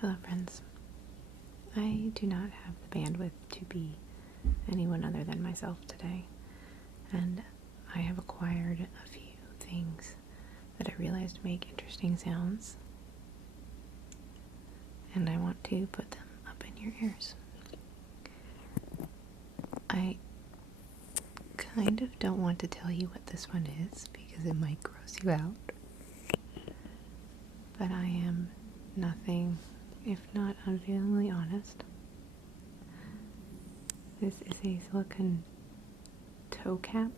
Hello friends. I do not have the bandwidth to be anyone other than myself today, and I have acquired a few things that I realized make interesting sounds, and I want to put them up in your ears. I kind of don't want to tell you what this one is because it might gross you out, but I am nothing if not unfailingly honest. This is a silicone toe cap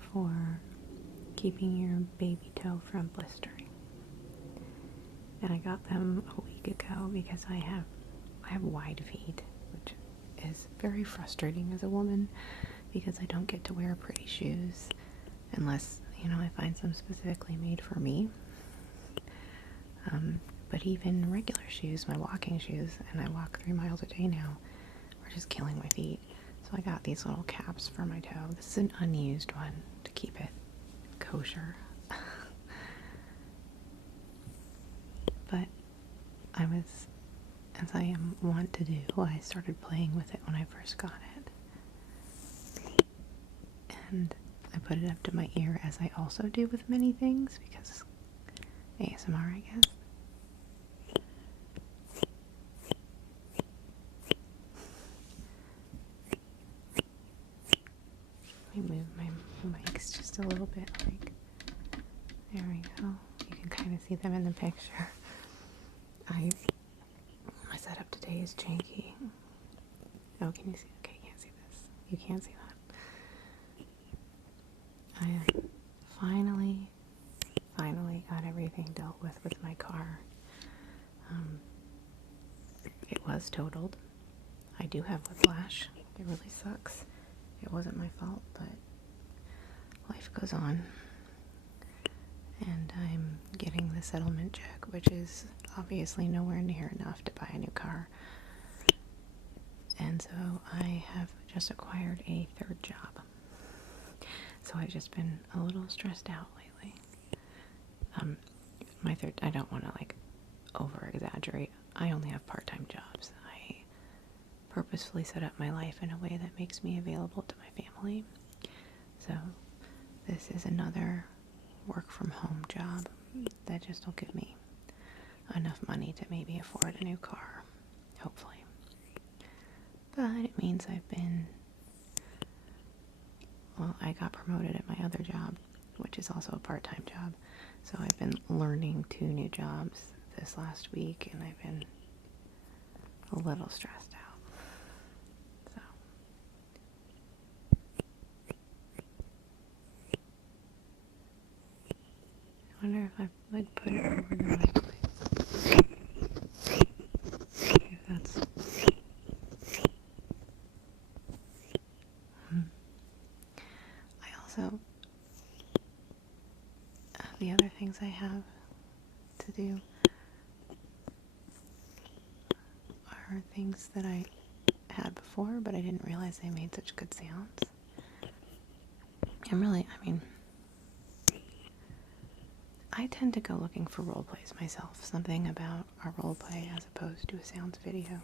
for keeping your baby toe from blistering. And I got them a week ago because I have wide feet, which is very frustrating as a woman because I don't get to wear pretty shoes unless, I find some specifically made for me. But even regular shoes, my walking shoes, and I walk 3 miles a day now, are just killing my feet. So I got these little caps for my toe. This is an unused one to keep it kosher. But as I am wont to do, I started playing with it when I first got it. And I put it up to my ear, as I also do with many things, because ASMR, I guess. Let me move my mics just a little bit, there we go. You can kind of see them in the picture. My setup today is janky. Oh, can you see? Okay, you can't see this. You can't see that. I finally got everything dealt with my car. It was totaled. I do have whiplash. It really sucks. It wasn't my fault, but life goes on. And I'm getting the settlement check, which is obviously nowhere near enough to buy a new car. And so I have just acquired a third job. So I've just been a little stressed out lately. I don't want to over exaggerate. I only have part-time jobs. I purposefully set up my life in a way that makes me available to my family. So this is another work from home job that just will give me enough money to maybe afford a new car, hopefully. But it means I got promoted at my other job, which is also a part-time job. So I've been learning 2 new jobs this last week, and I've been a little stressed out. So I wonder if I would put it over the mic. If that's I also the other things I have to do are things that I had before, but I didn't realize they made such good sounds. I tend to go looking for role plays myself. Something about a role play as opposed to a sounds video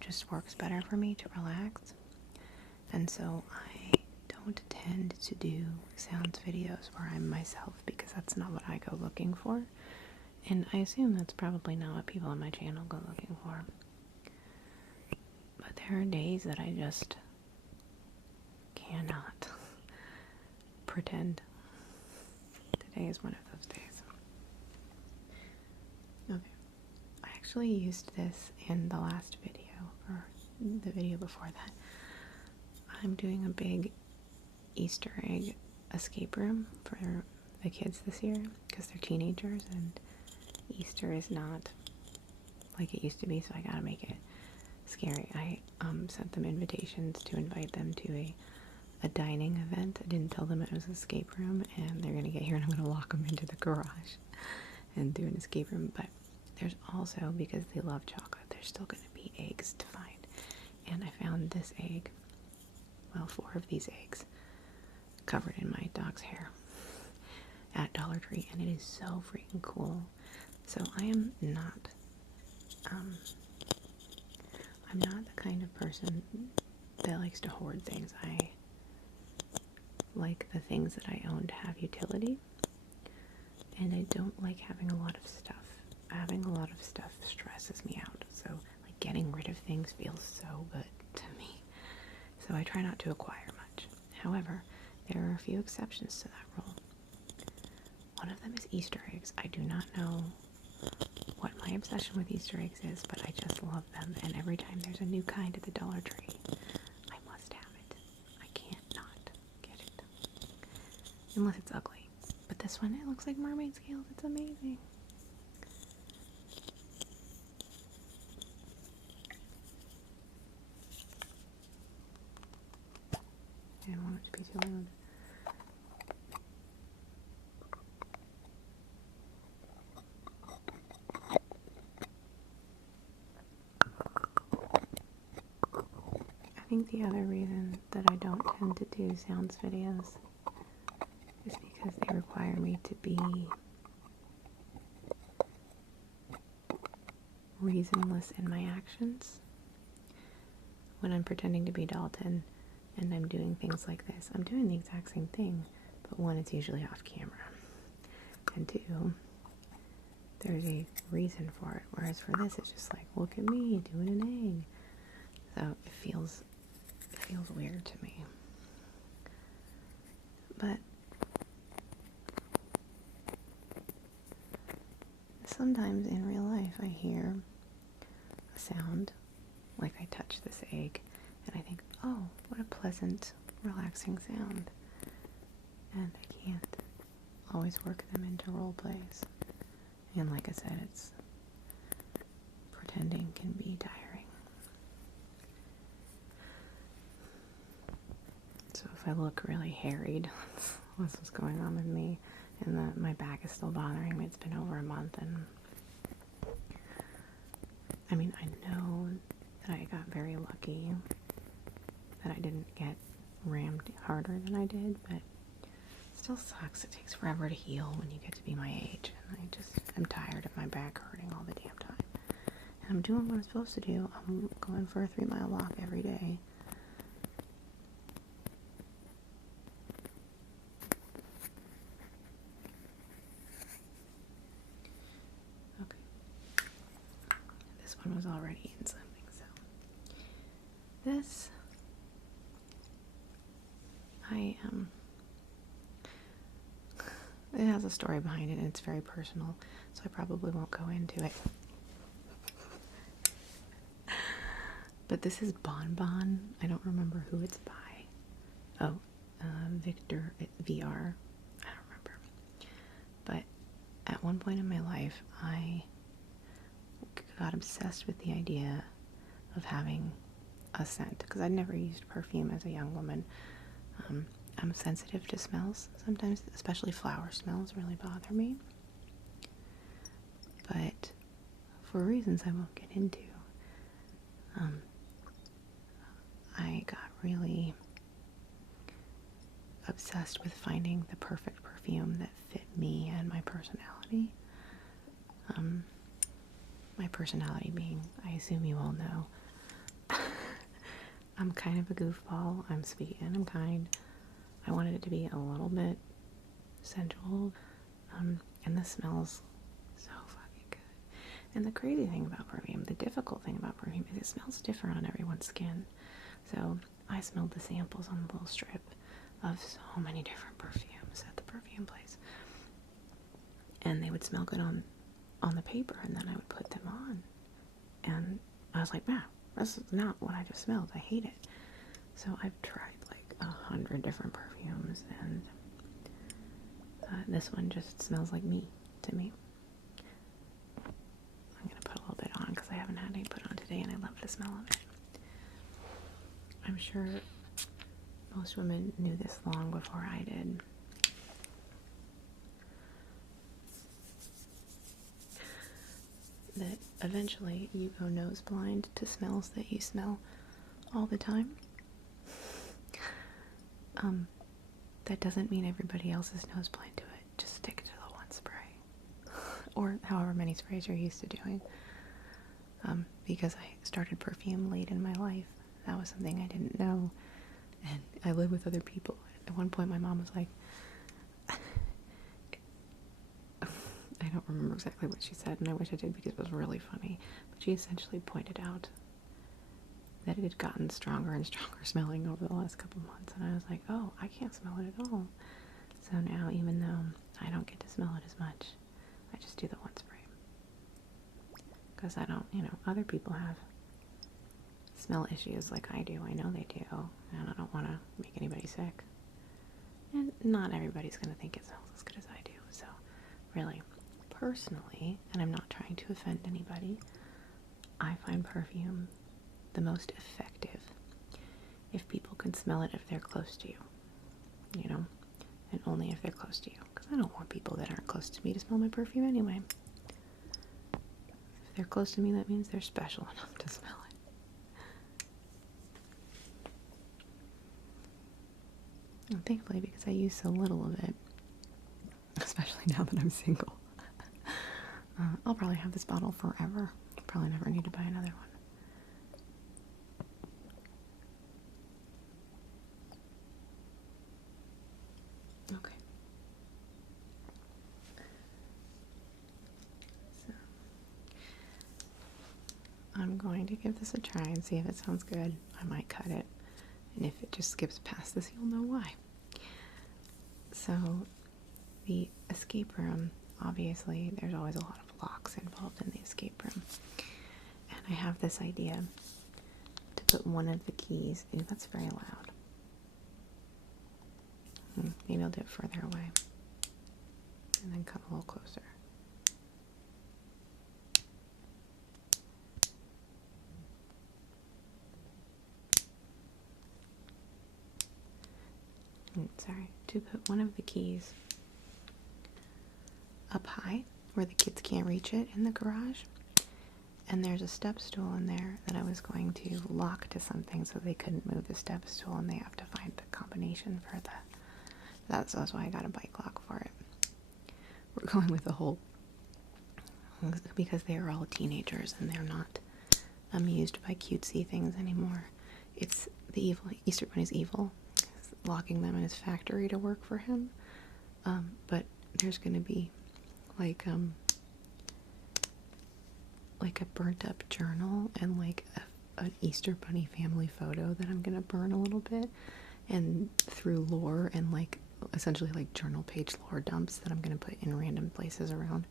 just works better for me to relax. And so I don't tend to do sounds videos where I'm myself because that's not what I go looking for. And I assume that's probably not what people on my channel go looking for. But there are days that I just cannot pretend. Today is one of those days. Okay. I actually used this in the last video, or the video before that. I'm doing a big Easter egg escape room for the kids this year because they're teenagers and Easter is not like it used to be, so I gotta make it scary. I sent them invitations to invite them to a dining event. I didn't tell them it was an escape room, and they're gonna get here and I'm gonna lock them into the garage and do an escape room. But there's also, because they love chocolate, there's still gonna be eggs to find. And I found this egg, 4 of these eggs, covered in my dog's hair at Dollar Tree, and it is so freaking cool. So I am not, I'm not the kind of person that likes to hoard things. I like the things that I own to have utility, and I don't like having a lot of stuff. Having a lot of stuff stresses me out, so like getting rid of things feels so good to me. So I try not to acquire much. However, there are a few exceptions to that rule. One of them is Easter eggs. I do not know what my obsession with Easter eggs is, but I just love them, and every time there's a new kind at the Dollar Tree, I must have it. I can't not get it. Unless it's ugly. But this one, it looks like mermaid scales. It's amazing. I don't want it to be too loud. I think the other reason that I don't tend to do sounds videos is because they require me to be reasonless in my actions. When I'm pretending to be Dalton and I'm doing things like this, I'm doing the exact same thing, but one, it's usually off camera, and two, there's a reason for it, whereas for this, it's just like, look at me doing an egg. So it feels weird to me. But sometimes in real life I hear a sound, like I touch this egg, and I think, oh, what a pleasant, relaxing sound. And I can't always work them into role plays. And like I said, it's pretending can be tiring. So if I look really harried, that's what's going on with me, and my back is still bothering me. It's been over a month, and I mean, I know that I got very lucky that I didn't get rammed harder than I did, but it still sucks. It takes forever to heal when you get to be my age, and I'm tired of my back hurting all the damn time. And I'm doing what I'm supposed to do. I'm going for a 3-mile walk every day. Okay. This one was already in something, so this it has a story behind it, and it's very personal, so I probably won't go into it. But this is Bon Bon. I don't remember who it's by. Oh, Victor VR. I don't remember. But at one point in my life, I got obsessed with the idea of having a scent, because I'd never used perfume as a young woman. I'm sensitive to smells sometimes, especially flower smells really bother me. But for reasons I won't get into, I got really obsessed with finding the perfect perfume that fit me and my personality. My personality being, I assume you all know, I'm kind of a goofball. I'm sweet and I'm kind. I wanted it to be a little bit sensual, and this smells so fucking good. And the crazy thing about perfume, the difficult thing about perfume, is it smells different on everyone's skin. So I smelled the samples on the little strip of so many different perfumes at the perfume place, and they would smell good on the paper, and then I would put them on, and I was like, wow, this is not what I just smelled. I hate it. So I've tried like 100 different perfumes, and this one just smells like me to me. I'm gonna put a little bit on because I haven't had any put on today, and I love the smell of it. I'm sure most women knew this long before I did. That eventually you go nose blind to smells that you smell all the time. That doesn't mean everybody else is nose blind to it. Just stick to the one spray. or however many sprays you're used to doing. Because I started perfume late in my life. That was something I didn't know. And I live with other people. At one point my mom was like, I don't remember exactly what she said, and I wish I did because it was really funny. But she essentially pointed out that it had gotten stronger and stronger smelling over the last couple months. And I was like, oh, I can't smell it at all. So now, even though I don't get to smell it as much, I just do the one spray. Because I don't, other people have smell issues like I do. I know they do. And I don't want to make anybody sick. And not everybody's going to think it smells as good as I do. So, really, personally, and I'm not trying to offend anybody, I find perfume the most effective if people can smell it if they're close to you, and only if they're close to you, because I don't want people that aren't close to me to smell my perfume anyway. If they're close to me, that means they're special enough to smell it. And thankfully, because I use so little of it, especially now that I'm single, I'll probably have this bottle forever. Probably never need to buy another one. Okay. So, I'm going to give this a try and see if it sounds good. I might cut it. And if it just skips past this, you'll know why. So, the escape room, obviously, there's always a lot of locks involved in the escape room. And I have this idea to put one of the keys, ooh, that's very loud. Maybe I'll do it further away. And then come a little closer. Sorry, to put one of the keys up high where the kids can't reach it in the garage. And there's a step stool in there that I was going to lock to something so they couldn't move the step stool, and they have to find the combination for that. That's why I got a bike lock for it. We're going with the whole, because they are all teenagers and they're not amused by cutesy things anymore. It's the evil, Easter Bunny's evil. He's locking them in his factory to work for him. But there's going to be like a burnt up journal and like an Easter Bunny family photo that I'm going to burn a little bit, and through lore and like essentially like journal page lore dumps that I'm going to put in random places around,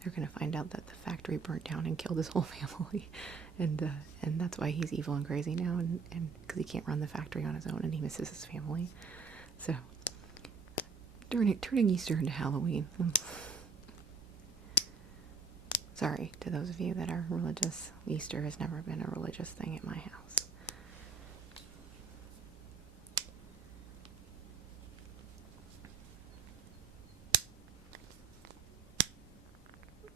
they're going to find out that the factory burnt down and killed his whole family, and that's why he's evil and crazy now, and because he can't run the factory on his own and he misses his family. So turning Easter into Halloween. Sorry to those of you that are religious. Easter has never been a religious thing at my house.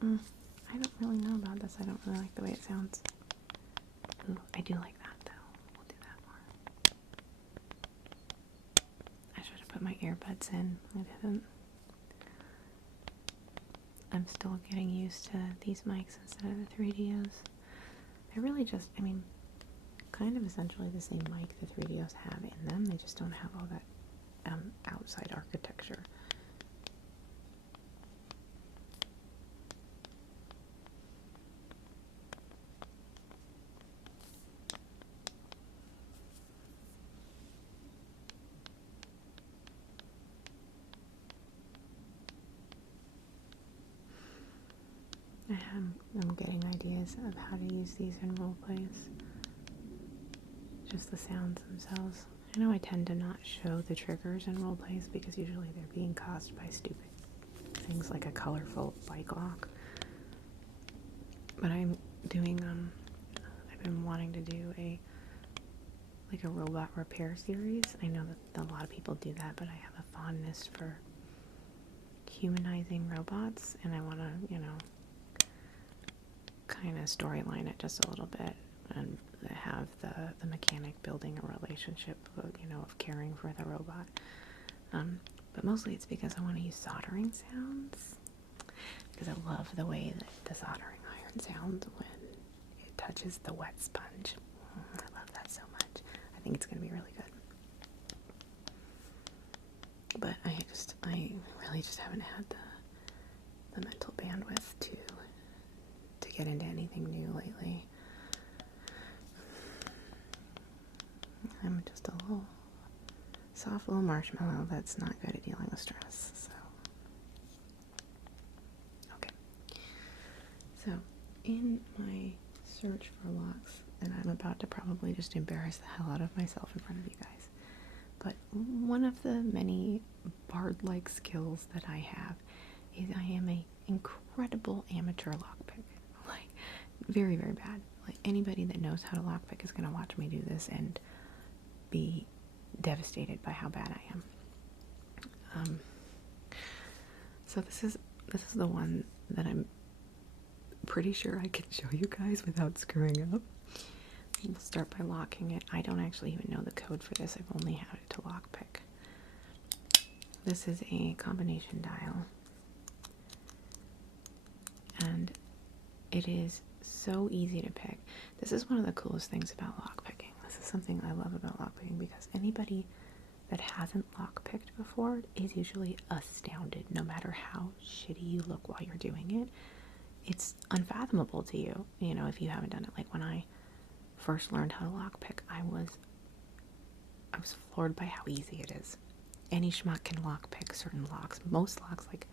I don't really know about this. I don't really like the way it sounds. Ooh, I do like that though. We'll do that more. I should have put my earbuds in. I didn't. I'm still getting used to these mics instead of the 3DOs. They're really just, kind of essentially the same mic the 3DOs have in them. They just don't have all that outside architecture. I'm getting ideas of how to use these in role plays. Just the sounds themselves. I know I tend to not show the triggers in role plays because usually they're being caused by stupid things like a colorful bike lock. But I'm doing, I've been wanting to do a robot repair series. I know that a lot of people do that, but I have a fondness for humanizing robots, and I want to, kind of storyline it just a little bit and have the mechanic building a relationship, of caring for the robot. But mostly it's because I want to use soldering sounds. because I love the way that the soldering iron sounds when it touches the wet sponge. I love that so much. I think it's going to be really good. But I really just haven't had the mental bandwidth to get into anything new lately. I'm just a little soft little marshmallow that's not good at dealing with stress. So, okay. So, in my search for locks, and I'm about to probably just embarrass the hell out of myself in front of you guys, but one of the many bard-like skills that I have is I am an incredible amateur lockpick. Like, very, very bad. Like, anybody that knows how to lockpick is going to watch me do this and be devastated by how bad I am. So this is the one that I'm pretty sure I can show you guys without screwing up. We'll start by locking it. I don't actually even know the code for this. I've only had it to lockpick. This is a combination dial, and it is so easy to pick. This is one of the coolest things about lockpicking. This is something I love about lockpicking, because anybody that hasn't lockpicked before is usually astounded, no matter how shitty you look while you're doing it. It's unfathomable to you, you know, if you haven't done it. Like, when I first learned how to lockpick, I was floored by how easy it is. Any schmuck can lockpick certain locks. Most locks, like,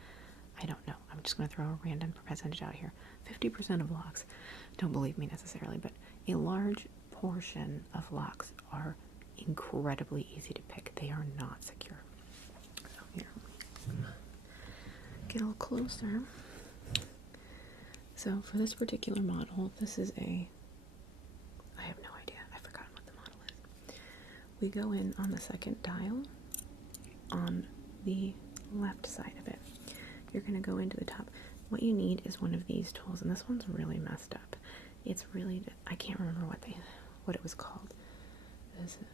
I don't know, I'm just going to throw a random percentage out here. 50% of locks, don't believe me necessarily, but a large portion of locks are incredibly easy to pick. They are not secure. So here, let me get a little closer. So for this particular model, this is I have no idea, I've forgotten what the model is. We go in on the second dial on the left side of it. You're going to go into the top. What you need is one of these tools, and this one's really messed up. It's really, I can't remember what it was called.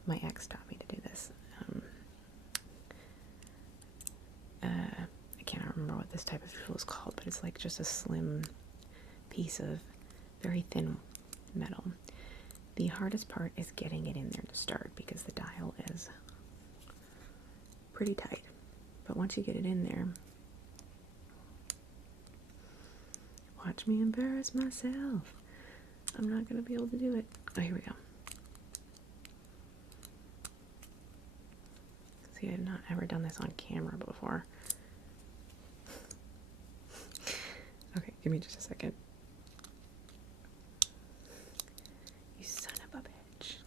My ex taught me to do this. I can't remember what this type of tool is called, but it's like just a slim piece of very thin metal. The hardest part is getting it in there to start, because the dial is pretty tight. But once you get it in there, watch me embarrass myself. I'm not going to be able to do it. Oh, here we go. See, I've not ever done this on camera before. Okay, give me just a second. You son of a bitch.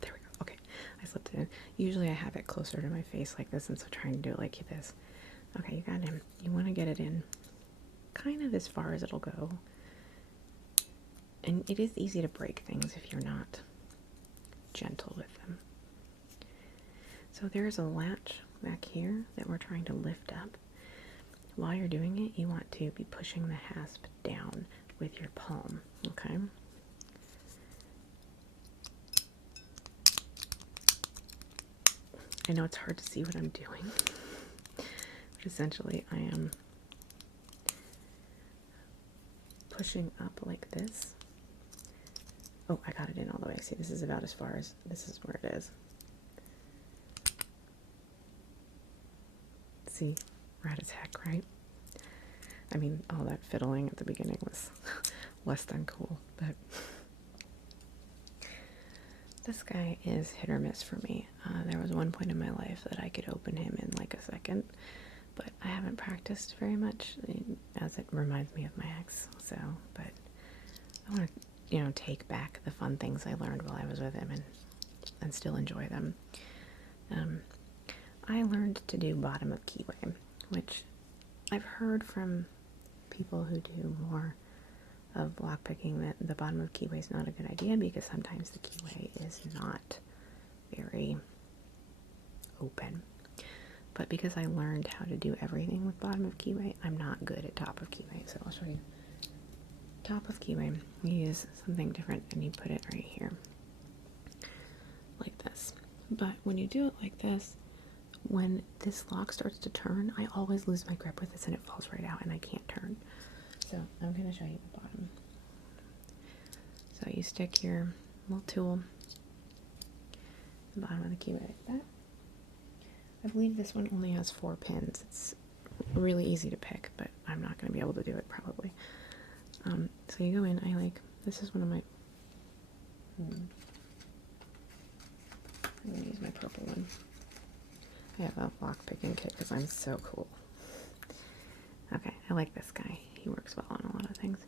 There we go. Okay, I slipped it in. Usually I have it closer to my face like this, and so trying to do it like this. Okay, you got him. You want to get it in kind of as far as it'll go. And it is easy to break things if you're not gentle with them. So there's a latch back here that we're trying to lift up. While you're doing it, you want to be pushing the hasp down with your palm, okay? I know it's hard to see what I'm doing, but essentially I am pushing up like this. Oh, I got it in all the way. See, this is about as far as, this is where it is. See, rad as heck, right? I mean, all that fiddling at the beginning was less than cool, but this guy is hit or miss for me. There was one point in my life that I could open him in like a second, but I haven't practiced very much, as it reminds me of my ex. So, but I want to, you know, take back the fun things I learned while I was with him and still enjoy them. I learned to do bottom of keyway, which I've heard from people who do more of lockpicking that the bottom of keyway is not a good idea, because sometimes the keyway is not very open. But because I learned how to do everything with bottom of keyway, I'm not good at top of keyway. So I'll show you. Top of keyway, you use something different and you put it right here, like this. But when you do it like this, when this lock starts to turn, I always lose my grip with this and it falls right out and I can't turn. So I'm going to show you the bottom. So you stick your little tool at the bottom of the keyway like that. I believe this one only has 4 pins. It's really easy to pick, but I'm not going to be able to do it probably. So you go in, this is one of my, I'm going to use my purple one. I have a lockpicking kit because I'm so cool. Okay, I like this guy. He works well on a lot of things.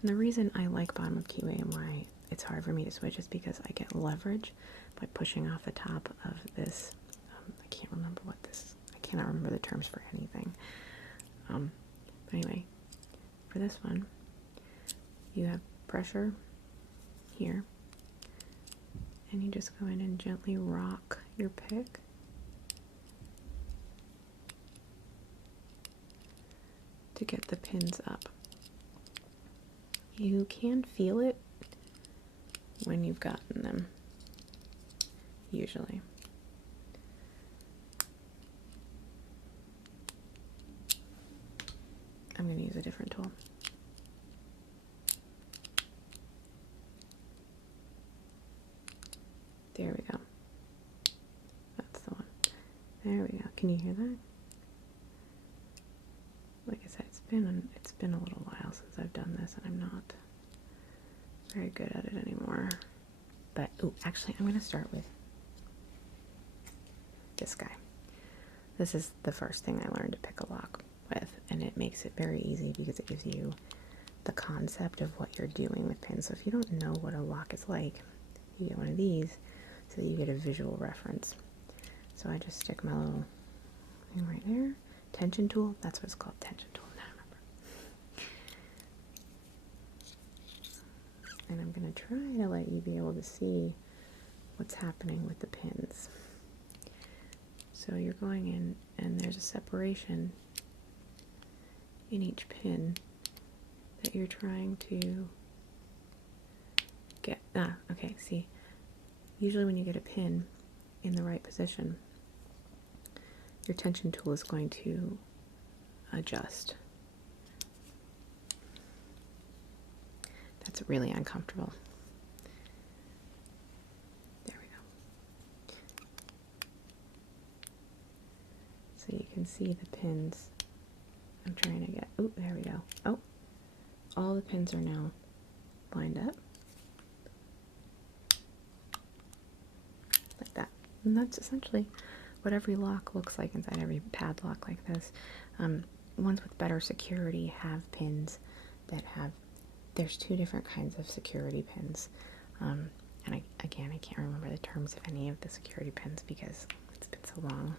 And the reason I like bottom of keyway and why it's hard for me to switch is because I get leverage by pushing off the top of this. I can't remember what this is. I cannot remember the terms for anything. But anyway, for this one, you have pressure here, and you just go in and gently rock your pick. To get the pins up. You can feel it when you've gotten them, usually. I'm going to use a different tool. There we go. That's the one. There we go. Can you hear that? Like I said, it's been a little while since I've done this, and I'm not very good at it anymore. But actually, I'm going to start with this guy. This is the first thing I learned to pick a lock with, and it makes it very easy because it gives you the concept of what you're doing with pins. So if you don't know what a lock is like, you get one of these so that you get a visual reference. So I just stick my little thing right there. Tension tool, that's what it's called, tension tool, now I remember. And I'm going to try to let you be able to see what's happening with the pins. So you're going in and there's a separation in each pin that you're trying to get. Okay, see, usually when you get a pin in the right position, your tension tool is going to adjust. That's really uncomfortable. There we go. So you can see the pins. I'm trying to get, there we go. Oh, all the pins are now lined up. Like that. And that's essentially what every lock looks like inside every padlock like this. Ones with better security have pins that have, there's 2 different kinds of security pins. And I can't remember the terms of any of the security pins because it's been so long.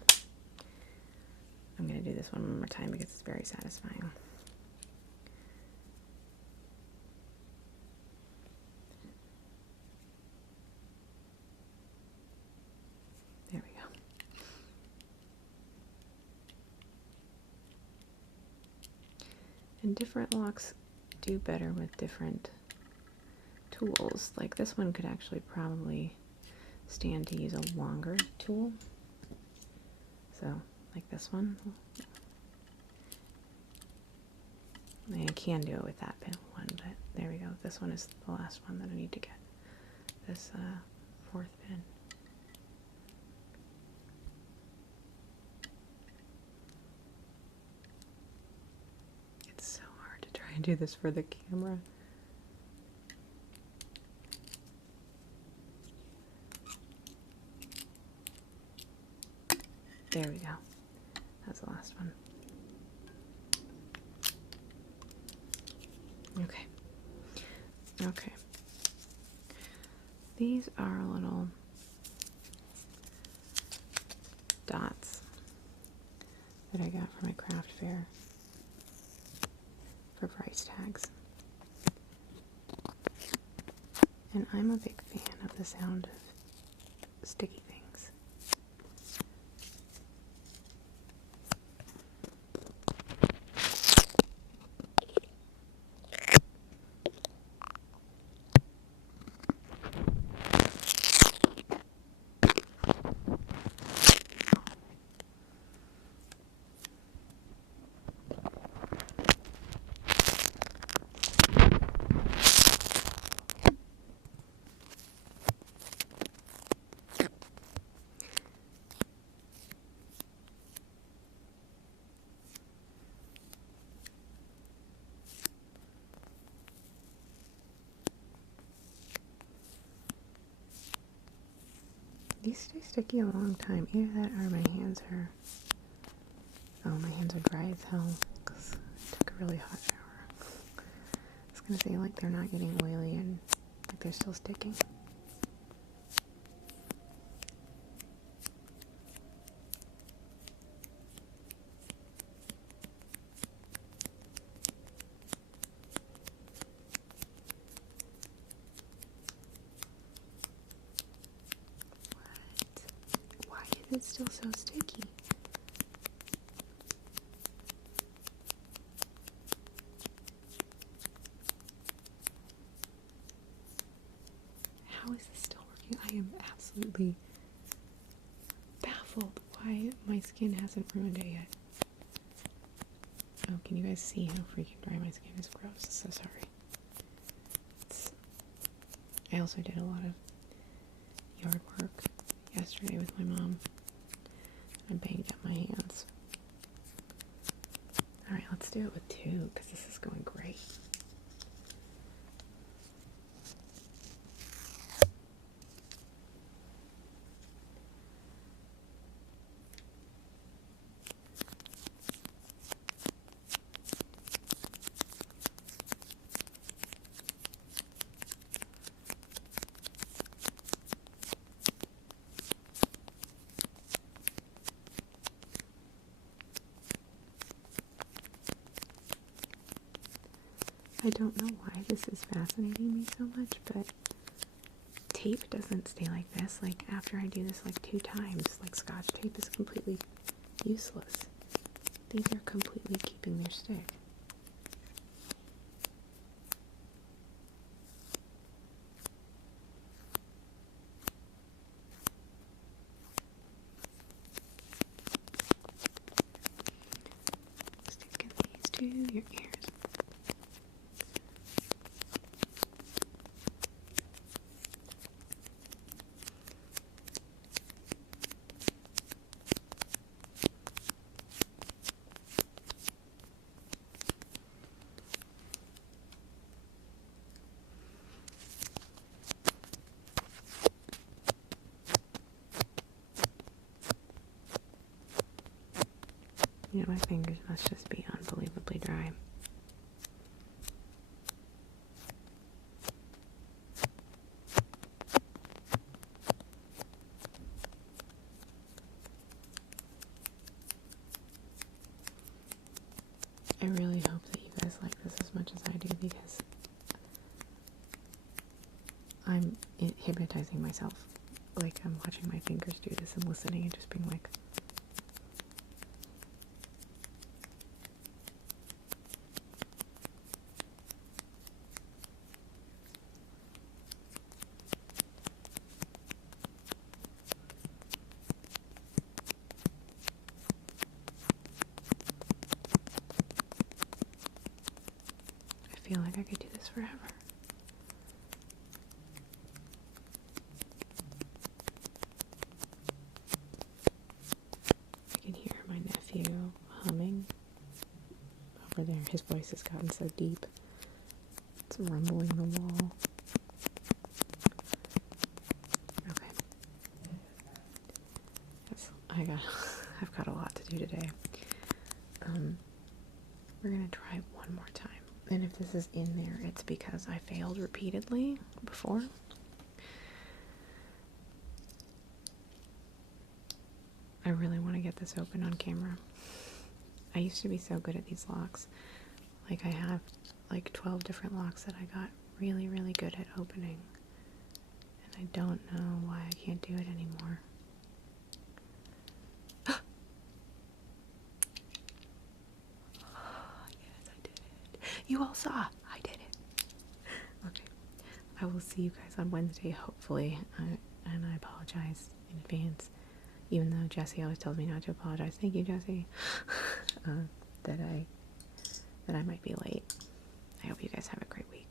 I'm going to do this one more time because it's very satisfying. There we go. And different locks do better with different tools. Like this one could actually probably stand to use a longer tool. So, like this one. I mean, I can do it with that pin one, but there we go. This one is the last one that I need to get. This 4th pin. It's so hard to try and do this for the camera. There we go. That's the last one. Okay. Okay. These are little dots that I got from my craft fair for price tags. And I'm a big fan of the sound of sticky things. These stay sticky a long time. Either that or my hands are... Oh, my hands are dry as hell because I took a really hot shower. I was gonna say, like, they're not getting oily and like they're still sticking. What? Why is it still so sticky? How is this still working? I am absolutely baffled why my skin hasn't ruined it yet. Oh, can you guys see how freaking dry my skin is? Gross. So sorry. I also did a lot of yard work yesterday with my mom. I banged up my hands. Alright, let's do it with 2 because this is going great. I don't know why this is fascinating me so much, but tape doesn't stay like this. Like, after I do this like 2 times, like, Scotch tape is completely useless. These are completely keeping their stick. Stick these to your ears. You know, my fingers must just be unbelievably dry. I really hope that you guys like this as much as I do, because I'm hypnotizing myself. Like, I'm watching my fingers do this and listening and just being like, I feel like I could do this forever. I can hear my nephew humming over there. His voice has gotten so deep. It's rumbling the wall. Okay. I've got a lot to do today. We're gonna try one more time. And if this is in there, it's because I failed repeatedly before. I really want to get this open on camera. I used to be so good at these locks. Like, I have like 12 different locks that I got really, really good at opening. And I don't know why I can't do it anymore. Yes, I did it. You all saw. I did it. Okay. I will see you guys on Wednesday, hopefully. And I apologize in advance. Even though Jessie always tells me not to apologize. Thank you, Jessie. that I might be late. I hope you guys have a great week.